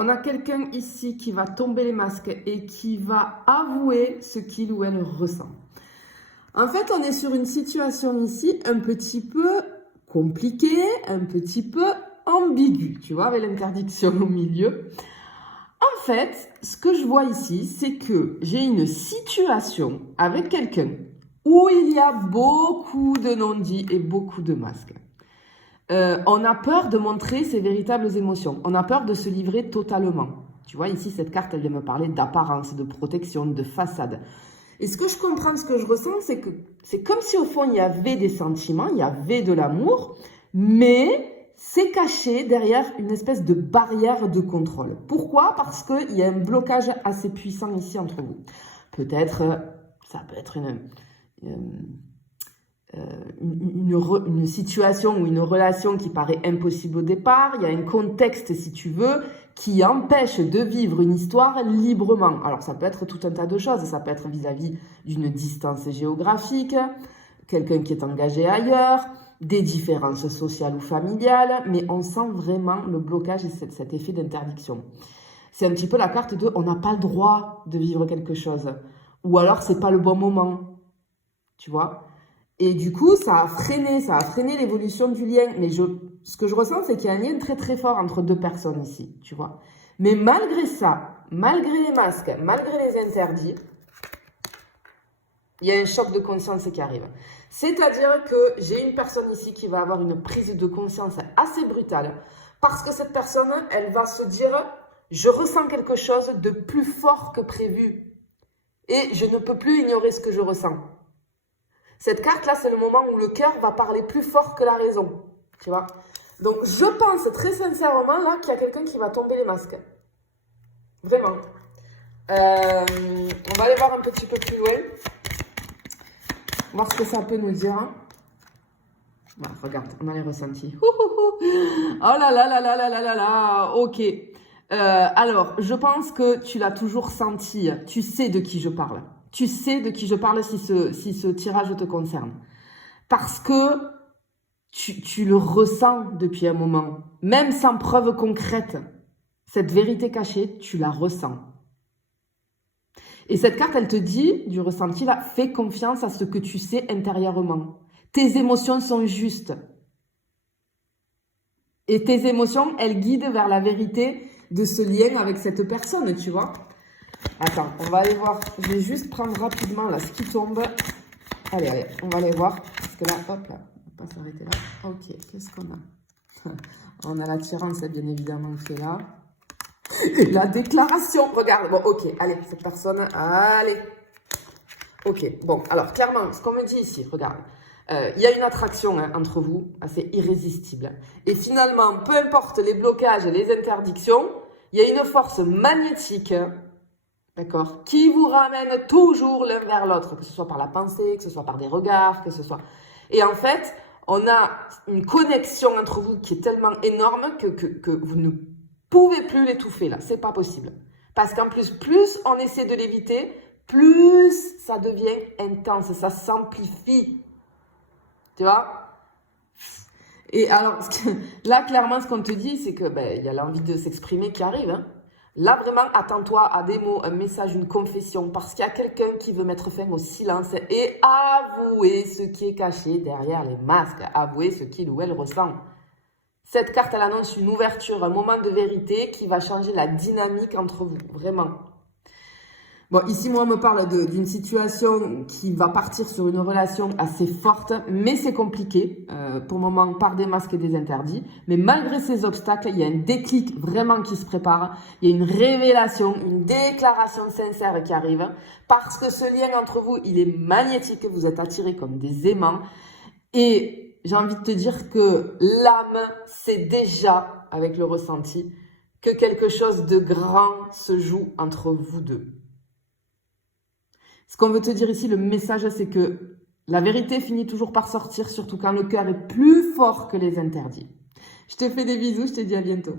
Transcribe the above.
On a quelqu'un ici qui va tomber les masques et qui va avouer ce qu'il ou elle ressent. En fait, on est sur une situation ici un petit peu compliquée, un petit peu ambiguë, tu vois, avec l'interdiction au milieu. En fait, ce que je vois ici, c'est que j'ai une situation avec quelqu'un où il y a beaucoup de non-dits et beaucoup de masques. On a peur de montrer ses véritables émotions. On a peur de se livrer totalement. Tu vois, ici, cette carte, elle vient me parler d'apparence, de protection, de façade. Et ce que je comprends, ce que je ressens, c'est que c'est comme si au fond, il y avait des sentiments, il y avait de l'amour, mais c'est caché derrière une espèce de barrière de contrôle. Pourquoi? Parce qu'il y a un blocage assez puissant ici entre vous. Peut-être, ça peut être une situation ou une relation qui paraît impossible au départ. Il y a un contexte, si tu veux, qui empêche de vivre une histoire librement. Alors, ça peut être tout un tas de choses. Ça peut être vis-à-vis d'une distance géographique, quelqu'un qui est engagé ailleurs, des différences sociales ou familiales, mais on sent vraiment le blocage et cet effet d'interdiction. C'est un petit peu la carte de « on n'a pas le droit de vivre quelque chose » ou alors « c'est pas le bon moment », tu vois. Et du coup, ça a freiné l'évolution du lien. Mais ce que je ressens, c'est qu'il y a un lien très très fort entre deux personnes ici, tu vois. Mais malgré ça, malgré les masques, malgré les interdits, il y a un choc de conscience qui arrive. C'est-à-dire que j'ai une personne ici qui va avoir une prise de conscience assez brutale. Parce que cette personne, elle va se dire « je ressens quelque chose de plus fort que prévu. Et je ne peux plus ignorer ce que je ressens. » Cette carte-là, c'est le moment où le cœur va parler plus fort que la raison, tu vois. Donc, je pense très sincèrement, là, qu'il y a quelqu'un qui va tomber les masques. Vraiment. On va aller voir un petit peu plus loin. Voir ce que ça peut nous dire. Voilà, regarde, on a les ressentis. Oh là là là là là là là là. Ok. Alors, je pense que tu l'as toujours senti. Tu sais de qui je parle. Tu sais de qui je parle si ce tirage te concerne. Parce que tu le ressens depuis un moment. Même sans preuve concrète. Cette vérité cachée, tu la ressens. Et cette carte, elle te dit, du ressenti là, fais confiance à ce que tu sais intérieurement. Tes émotions sont justes. Et tes émotions, elles guident vers la vérité de ce lien avec cette personne, tu vois. Attends, on va aller voir. Je vais juste prendre rapidement là ce qui tombe. Allez, on va aller voir. Parce que là, hop là, on va pas s'arrêter là. Ok, qu'est-ce qu'on a? On a l'attirance, bien évidemment, qui est là. Et la déclaration. Regarde, bon, ok, allez, cette personne, allez. Ok, bon, alors, clairement, ce qu'on me dit ici, regarde. Il y a une attraction entre vous, assez irrésistible. Et finalement, peu importe les blocages et les interdictions, il y a une force magnétique, d'accord, qui vous ramène toujours l'un vers l'autre, que ce soit par la pensée, que ce soit par des regards, que ce soit... Et en fait, on a une connexion entre vous qui est tellement énorme que vous ne pouvez plus l'étouffer, là. C'est pas possible. Parce qu'en plus on essaie de l'éviter, plus ça devient intense, ça s'amplifie. Tu vois? Et alors, là, clairement, ce qu'on te dit, c'est que il y a l'envie de s'exprimer qui arrive. Hein. Là, vraiment, attends-toi à des mots, un message, une confession, parce qu'il y a quelqu'un qui veut mettre fin au silence et avouer ce qui est caché derrière les masques, avouer ce qu'il ou elle ressent. Cette carte, elle annonce une ouverture, un moment de vérité qui va changer la dynamique entre vous, vraiment. Bon, ici, moi, on me parle d'une situation qui va partir sur une relation assez forte, mais c'est compliqué, pour le moment, par des masques et des interdits. Mais malgré ces obstacles, il y a un déclic vraiment qui se prépare. Il y a une révélation, une déclaration sincère qui arrive, parce que ce lien entre vous, il est magnétique, vous êtes attirés comme des aimants. Et j'ai envie de te dire que l'âme sait déjà, avec le ressenti, que quelque chose de grand se joue entre vous deux. Ce qu'on veut te dire ici, le message, c'est que la vérité finit toujours par sortir, surtout quand le cœur est plus fort que les interdits. Je te fais des bisous, je te dis à bientôt.